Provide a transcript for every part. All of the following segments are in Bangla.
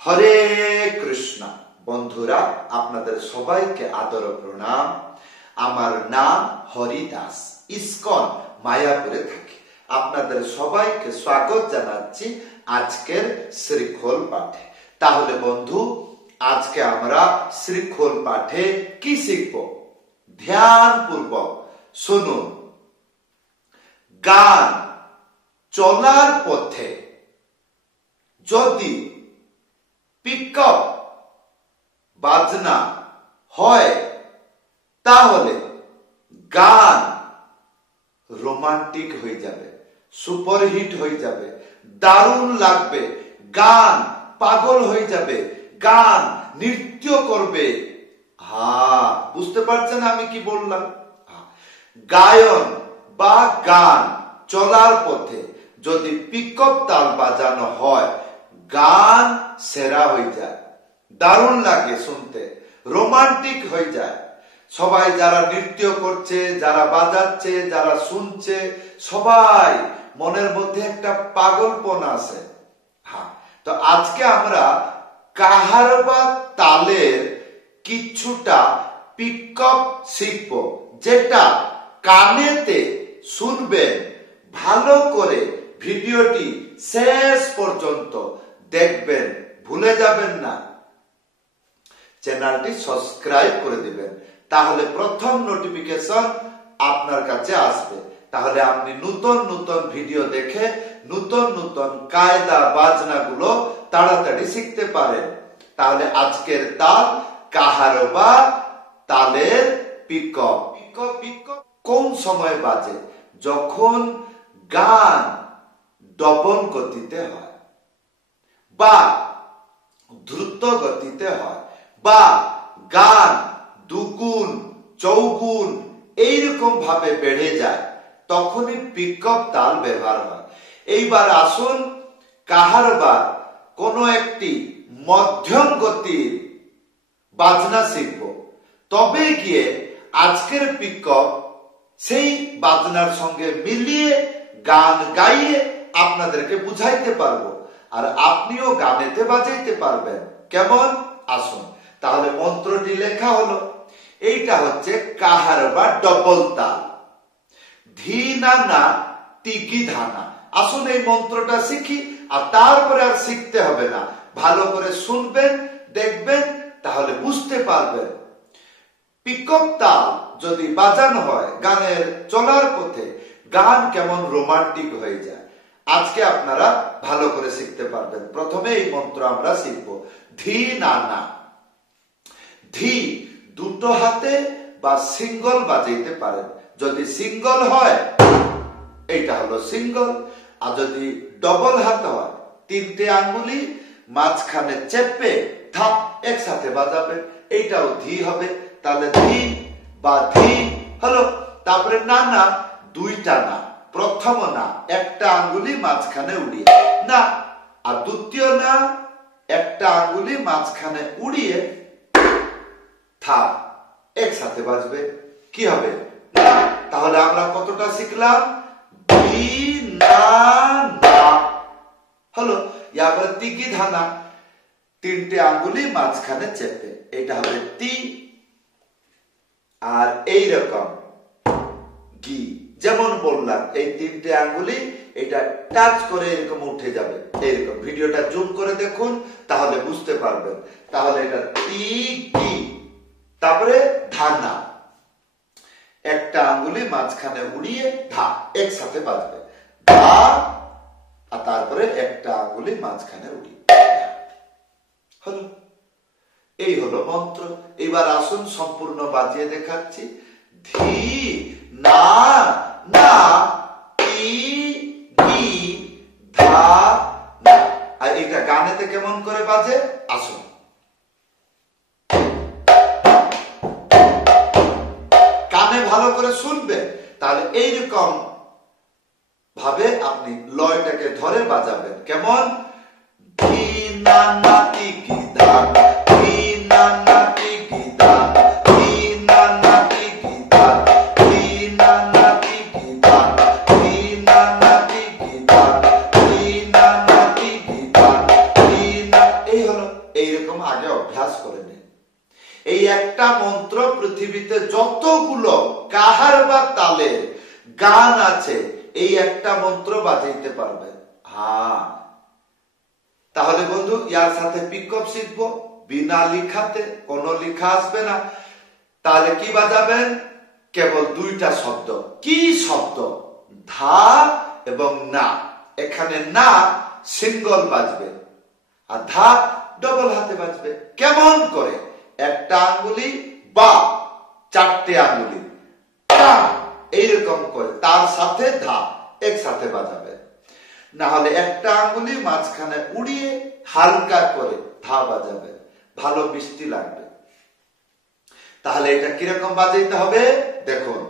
হরে কৃষ্ণ। বন্ধুরা, আপনাদের সবাইকে আদর প্রণাম। আমার নাম হরিদাস, ইসকন মায়াপুরে থাকি। আপনাদের সবাইকে স্বাগত জানাচ্ছি আজকের শ্রীখোল পাঠে। তাহলে বন্ধু, আজকে আমরা শ্রীখোল পাঠে কি শিখব? ধ্যান পূর্বক শুনুন। গান চলার পথে যদি পিকআপ বাজনা হয় তাহলে গান রোমান্টিক হয়ে যাবে, সুপারহিট হয়ে যাবে, দারুণ লাগবে, গান পাগল হয়ে যাবে, গান নৃত্য করবে। বুঝতে পারছেন আমি কি বললাম? গায়ন বা গান চলার পথে যদি পিকআপ তাল বাজানো হয়, গান সেরা হয়ে যায়, দারুণ লাগে শুনতে, রোমান্টিক হয়ে যায়। সবাই যারা নৃত্য করছে, যারা বাজাচ্ছে, যারা শুনছে, সবাই মনের মধ্যে একটা পাগলপন আছে। তো আজকে আমরা কাহারবা তালের কিছুটা পিকআপ শিখব, যেটা কানেতে শুনবেন। ভালো করে ভিডিওটি শেষ পর্যন্ত দেখবেন, ভুলে যাবেন না। চ্যানেলটি সাবস্ক্রাইব করে দিবেন, তাহলে প্রথম নোটিফিকেশন আপনার কাছে আসবে। তাহলে আপনি নতুন নতুন ভিডিও দেখে নতুন নতুন কায়দা বাজনা গুলো তাড়াতাড়ি শিখতে পারেন। তাহলে আজকের তাল কাহারবা তালের পিকআপ। পিকআপ কোন সময় বাজে? যখন গান ডবল গতিতে হয়, বা দ্রুত গতিতে হয়, বা গান দুগুণ চৌগুণ এইরকম ভাবে বেড়ে যায়, তখনই পিকআপ তাল ব্যবহার হয়। এইবার আসুন কাহারবার কোন একটি মধ্যম গতির বাজনা শিখব, তবে গিয়ে আজকের পিকআপ সেই বাজনার সঙ্গে মিলিয়ে গান গাইয়ে আপনাদেরকে বুঝাইতে পারবো, আর আপনিও গানেতে বাজাইতে পারবেন। কেমন? আসুন তাহলে মন্ত্রটি লেখা হলো। এইটা হচ্ছে কাহারবা ডবল তাল, ধি না না টিকি ধানা। আসুন এই মন্ত্রটা শিখি, আর তারপরে আর শিখতে হবে না, ভালো করে শুনবেন, দেখবেন, তাহলে বুঝতে পারবেন। পিকআপ তাল যদি বাজানো হয় গানের চলার পথে, গান কেমন রোমান্টিক হয়ে যায়। আজকে আপনারা ভালো করে শিখতে পারবেন। প্রথমে এই মন্ত্র আমরা শিখব, ধি না না। ধি দুটো হাতে বা সিঙ্গল বাজাইতে পারেন। যদি সিঙ্গল হয় এইটা হলো সিঙ্গল, আর যদি ডবল হাত হয় তিনটে আঙ্গুলি মাঝখানে চেপে থাপ একসাথে বাজাবেন, এইটাও ধি হবে। তাহলে ধি বা ধি হলো। তারপরে না না, দুইটা না, প্রথম না একটা আঙ্গুলি মাঝখানে উড়িয়ে না, আর দ্বিতীয় না একটা আঙ্গুলি মাঝখানে উড়িয়ে থাপ একসাথে বাজবে। কি হবে? তাহলে আমরা কতটা শিখলাম? ধি না না হলো। এবার তিকি ধানা, তিনটে আঙ্গুলি মাঝখানে চেপে, এটা হবে তি। আর এইরকম গি, যেমন বললাম, এই তিনটে আঙ্গুলি এটা টাচ করে এরকম উঠে যাবে, এরকম। ভিডিওটা জুম করে দেখুন, তাহলে বুঝতে পারবেন। তাহলে এটা তি গি। তারপরে ধানা, একটা আঙ্গুলি মাঝখানে উড়িয়ে ধা একসাথে বাজবে, ধা, আর তারপরে একটা আঙ্গুলি মাঝখানে উড়িয়ে হলো। এই হলো মন্ত্র। এবার আসুন সম্পূর্ণ বাজিয়ে দেখাচ্ছি। ধি না না টি গি ধা না। আর এটা গানেতে কেমন করে বাজে আসুন। কানে ভালো করে শুনবেন, তাহলে এইরকম ভাবে আপনি লয়টাকে ধরে বাজাবেন। কেমন? ধি না না টি গি ধা, ধি না না টি গি ধা, ধি না না টি গি ধা, ধি না না টি গি ধা, ধি না না টি গি ধা, ধি না না টি গি ধা, ধি না। এই হলো। এইরকম আগে অভ্যাস করে নেন। এই একটা মন্ত্র পৃথিবীতে যতগুলো কাহার বা তালের গান আছে এই একটা মন্ত্র বাজাইতে পারবেন। হ্যাঁ, তাহলে বন্ধু ইয়ার সাথে পিকআপ শিখবো বিনা লিখাতে, কোনো লিখা আসবে না। তাহলে কি বাজাবেন? কেবল দুইটা শব্দ। কি শব্দ? ধা এবং না। এখানে না সিঙ্গল বাজবে আর ধা ডবল হাতে বাজবে। কেমন করে? একটা আঙ্গুলি বা চারটে আঙ্গুলি এইরকম করে তার সাথে ধা একসাথে বাজাবে। না হলে একটা আঙ্গুলি মাঝখানে উড়িয়ে হালকা করে ধা বাজাবে, ভালো মিষ্টি লাগবে। তাহলে এটা কিরকম বাজাইতে হবে দেখুন।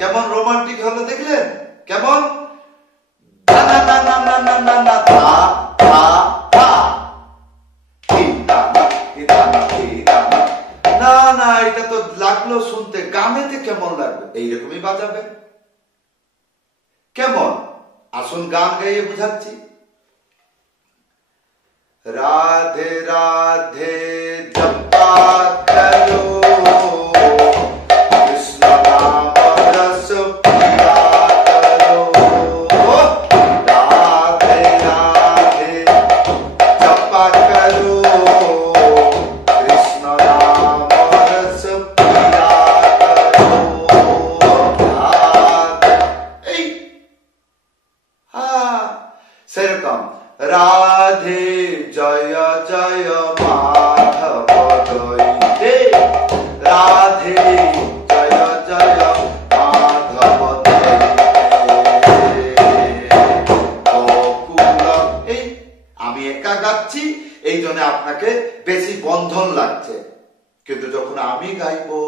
কেমন রোমান্টিক হলো দেখলেন? কেমন? না না, এটা তো লাগলো শুনতে, গানেতে কেমন লাগবে? এইরকমই বাজাবে। কেমন? আসুন গান গাইয়ে বুঝাচ্ছি। রাধে রাধে জপা করো কৃষ্ণ নাম রস পিয়া করো। রাধে রাধে জপা করো কৃষ্ণ নাম রস পিয়া করো। এই সেরকম রাধে জয় জয় মাধব দৈতে, রাধে জয় জয় মাধব দৈতে। এই আমি একা গাচ্ছি এই জন্য আপনাকে বেশি বন্ধন লাগছে, কিন্তু যখন আমি গাইবো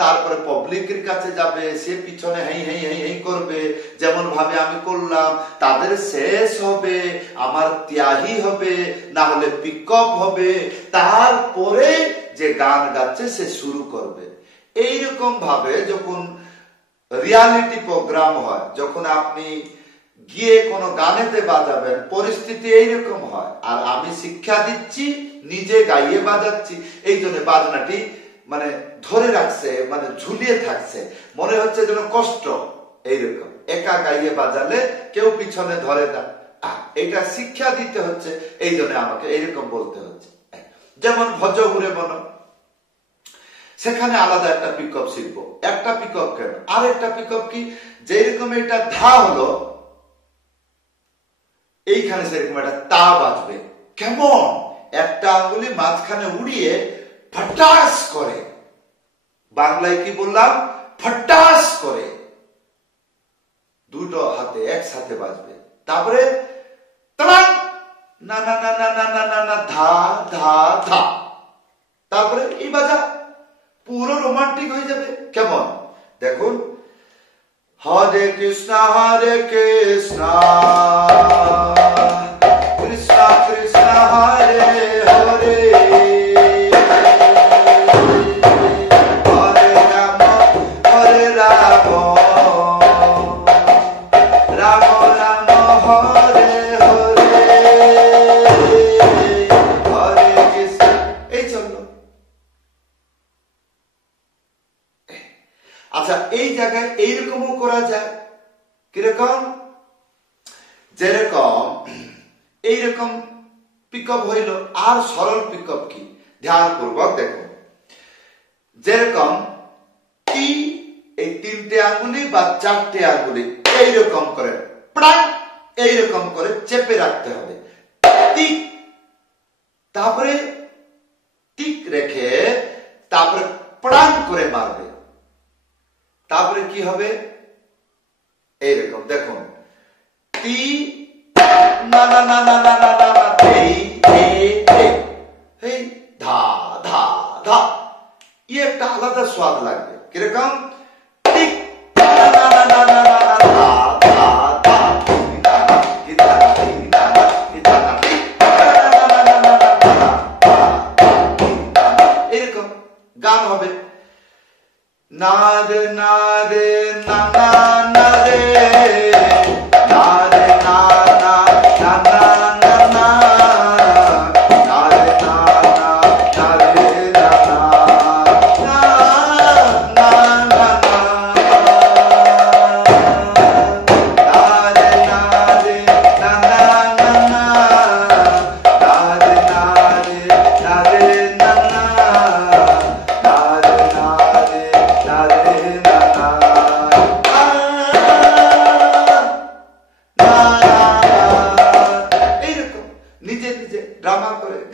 তারপরে পাবলিকের কাছে যাবে, সে পিছনে হেই হেই হেই হেই করবে, যেমন ভাবে আমি করলাম। তাদের শেষ হবে, আমার ত্যাহি হবে, না হলে পিকআপ হবে, তারপরে যে গান গাচ্ছে সে শুরু করবে। এইরকম ভাবে যখন রিয়ালিটি প্রোগ্রাম হয়, যখন আপনি গিয়ে কোনো গানেতে বাজাবেন, পরিস্থিতি এইরকম হয়। আর আমি শিক্ষা দিচ্ছি, নিজে গাইয়ে বাজাচ্ছি, এই জন্য বাজনাটি মানে ধরে রাখছে, মানে ঝুলিয়ে থাকছে, মনে হচ্ছে যেন কষ্ট। এইরকম একা গাইয়ে বাজালে কেউ পিছনে ধরে না, এটা শিক্ষা দিতে হচ্ছে, এই জন্য আমাকে এইরকম বলতে হচ্ছে। যেমন ভজহুরে মন, সেখানে আলাদা একটা পিকআপ শিখবো। একটা পিকআপ কেন, আর একটা পিকআপ কি, যেরকম এটা ধা হলো এইখানে সেরকম একটা তা বাজবে। কেমন? একটা আঙ্গুলি মাঝখানে উড়িয়ে ফটাস করে, বাংলায় কি বললাম? ফটাস করে দুটো হাতে একসাথে বাজবে। তারপরে না না না না না না না না ধা ধা ধা, তারপরে এই বাজা পুরো রোমান্টিক হয়ে যাবে। কেমন দেখুন, হরে কৃষ্ণ কৃষ্ণ কৃষ্ণ হরে হরে, হরে রাম রাম রাম হরে হরে, হরে কৃষ্ণ। এই চললো। আচ্ছা, এই জায়গায় এইরকমও করা যায়। কিরকম? যেরকম এইরকম পিকআপ হইল। আর সরল পিকআপ কি, ধ্যান পূর্বক দেখুন। যেরকম কি, এই তিনটে আঙ্গুলি বা চারটে আঙ্গুলি এইরকম করে প্রাণ এইরকম করে চেপে রাখতে হবে। টিক, তারপরে টিক রেখে তারপরে প্রাণ করে মারবে। তারপরে কি হবে? এইরকম দেখুন, টি না না না না না না না, এই এই ধা ধা ধা, ये একটা আলাদা স্বাদ লাগবে। কিরকম? টিক না না না না না না না, ধা ধা ধা, কিতা কিতা কিতা কিতা, এরকম গান হবে না রে না রে না না না রে না রে না না না না না না না রে না না না রে না না না না না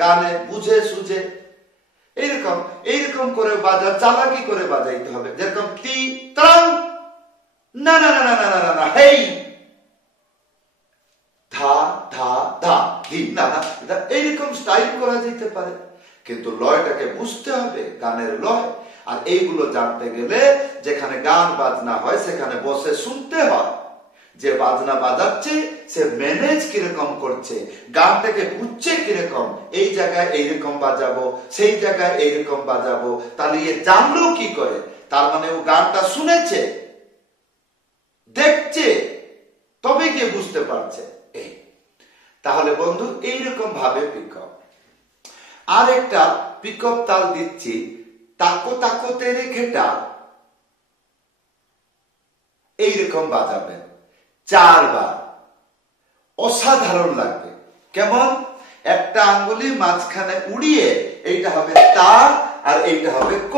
গানে বুঝে সুঝে এইরকম এইরকম করে বাজা চালাকি করে বাজাইতে হবে, যেরকম তি ত্রাং না না না না না না না হেই ধা ধা ধা ধি না না এইরকম স্টাইল করা যেতে পারে, কিন্তু লয়টাকে বুঝতে হবে, গানের লয়। আর এইগুলো জানতে গেলে যেখানে গান বাজনা হয় সেখানে বসে শুনতে হয়, যে বাজনা বাজাচ্ছে সে ম্যানেজ কিরকম করছে, গানটাকে বুঝছে কিরকম, এই জায়গায় এইরকম বাজাবো সেই জায়গায় এইরকম বাজাবো, তাহলে এ জানলো কি করে, তার মানে ও গানটা শুনেছে দেখছে তবে গিয়ে বুঝতে পারছে। এই তাহলে বন্ধু এইরকম ভাবে পিকআপ। আর একটা পিকআপ তাল দিচ্ছি, তাকো তাকো তেরে খেটা, এইরকম বাজাবেন 4 বার, অসাধারণ লাগবে। কেমন? একটা আঙ্গুলি মাঝখানে উড়িয়ে এইটা হবে তা আর এইটা হবে ক,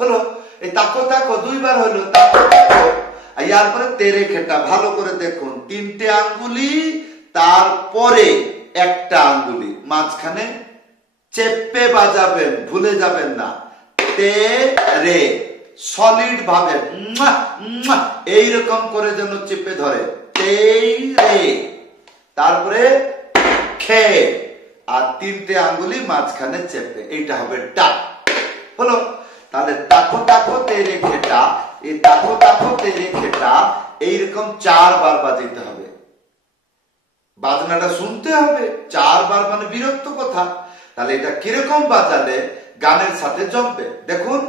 হলো এই তাকো তাকো 2 বার হলো তাকো তাকো। আর ইয়ার পরে তেরে খেটা, ভালো করে দেখুন, 3টে আঙ্গুলি তারপরে একটা আঙ্গুলি মাঝখানে চেপে বাজাবেন, ভুলে যাবেন না। তে রে সলিড ভাবে এইরকম করে যেন চেপে ধরে, তে রে, তারপরে খে, আর 3টে আঙ্গুলি মাঝখানে চেপে, এইটা হবে টা, হলো। তাহলে তাকো তাকো তেরে খেটা, এই তাকো তাকো তেরে খেটা এইরকম 4 বার বাজাইতে হবে, বাজনাটা শুনতে হবে 4 বার, মানে বিরক্ত কথা। তাহলে এটা কিরকম বাজালে গানের সাথে জমবে দেখুন।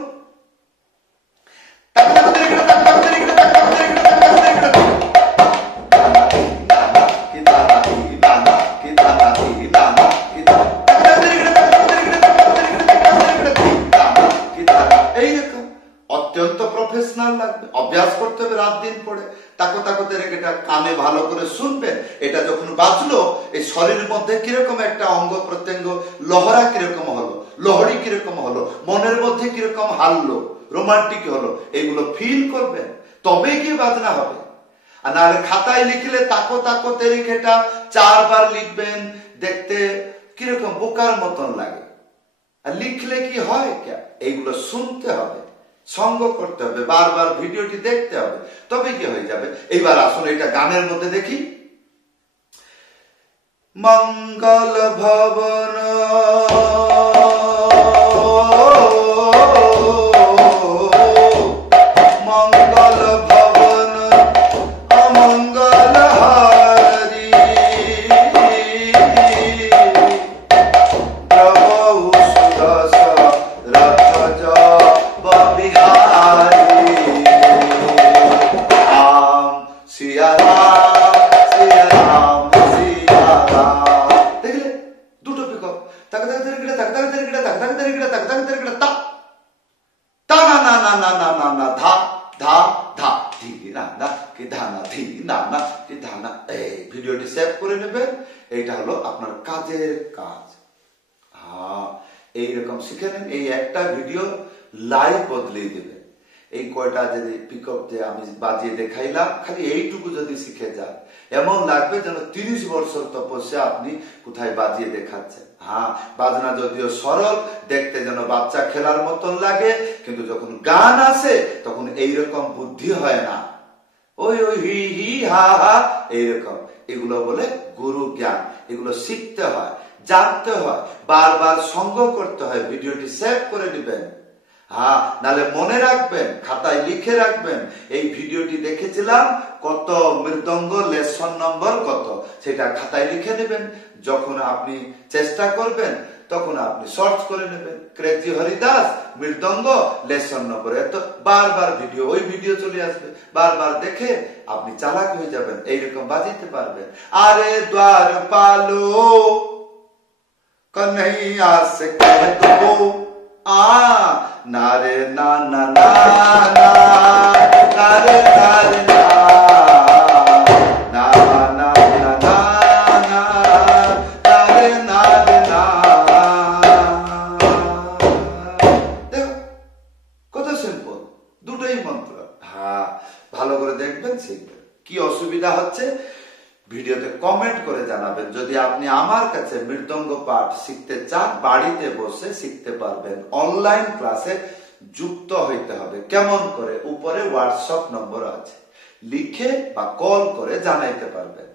এইরকম অত্যন্ত প্রফেশনাল লাগবে, অভ্যাস করতে হবে রাত দিন পড়ে। তাকো তাকো তেরে খেটা কানে ভালো করে শুনবেন, এটা যখন বাজলো এই শরীরের মধ্যে কিরকম একটা অঙ্গ প্রত্যঙ্গ লহরা কিরকম হলো, লহরি কিরকম হলো, মনের মধ্যে কিরকম হারলো, রোমান্টিক হলো, এগুলো ফিল করবেন, তবে গিয়ে বাজনা হবে। আর নাহলে খাতায় লিখলে তাকো তাকো তেরে খেটা 4 বার লিখবেন, দেখতে কিরকম বোকার মতন লাগে। আর লিখলে কি হয়, এইগুলো শুনতে হবে, সঙ্গ করতে হবে, বারবার ভিডিওটি দেখতে হবে, তবে কি হয়ে যাবে। এইবার আসলে এটা গানের মধ্যে দেখি। মঙ্গল ভবন মঙ্গল ভবন অমঙ্গল হারি, প্রভু সুদশ রথ বিহারি, রাম সিয়া রাম সিয়া রাম সিয়া রাম। দেখলে দুটো পিকআপ, তাক তাক তেরে গিড়া তাক তাক তেরে গিড়া তাক তাক তেরে গিড়া তাক তাক তেরে গিড়া তা তা না না না না না না না ধা ধা ধা ধি না না কি ধা না ধি না না কি ধা না। এই ভিডিওটি সেভ করে নেবেন, এইটা হলো আপনার কাজের কাজ। হ্যাঁ, এইরকম শিখে নেন, এই একটা ভিডিও লাইভ বদলে দেবে। এই কয়টা যদি পিকআপ যে আমি বাজিয়ে দেখাইলাম, খালি এইটুকু যদি শিখে যান, এমন লাগবে যেন 30 বছর তপস্যা আপনি কোথায় বাজিয়ে দেখাচ্ছেন। হ্যাঁ, বাজনা যদিও সরল, দেখতে যেন বাচ্চা খেলার মতন লাগে, কিন্তু যখন গান আসে তখন এইরকম বুদ্ধি হয় না, ওই ওই হি হি হা হা এইরকম। এগুলো বলে গুরু জ্ঞান, এগুলো শিখতে হয়, জানতে হয়, বারবার সঙ্গ করতে হয়। ভিডিওটি সেভ করে নেবেন, হ্যাঁ, নালে মনে রাখবেন, খাতায় লিখে রাখবেন, এই ভিডিওটি দেখেছিলাম কত, মৃদঙ্গ লেসন নম্বর কত, সেটা খাতায় লিখে নেবেন। যখন আপনি চেষ্টা করবেন তখন আপনি সার্চ করে নেবেন ক্রেজি হরিদাস মৃদঙ্গ লেসন নম্বর, এত বারবার ভিডিও, ওই ভিডিও চলে আসবে, বারবার দেখে আপনি চালাক হয়ে যাবেন, এইরকম বাজাইতে পারবেন। আরে দ্বার পালো कन्हैया से कह दो नारे ना ना ना ना नारे नारे ना ना ना ना ना नारे नारे ना। দেখো কত সিম্পল, দুটোই মন্ত্র। হ্যাঁ, ভালো করে দেখবেন, শিখবেন। কি অসুবিধা হচ্ছে ভিডিওতে কমেন্ট করে জানাবেন। যদি আপনি আমার কাছে মৃদঙ্গ পাঠ শিখতে চান, বাড়িতে বসে শিখতে পারবেন। অনলাইন ক্লাসে যুক্ত হইতে হবে। কেমন করে? উপরে হোয়াটসঅ্যাপ নম্বর আছে, লিখে বা কল করে জানাইতে পারবেন।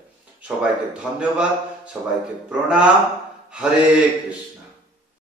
সবাইকে ধন্যবাদ, সবাইকে প্রণাম। হরে কৃষ্ণ।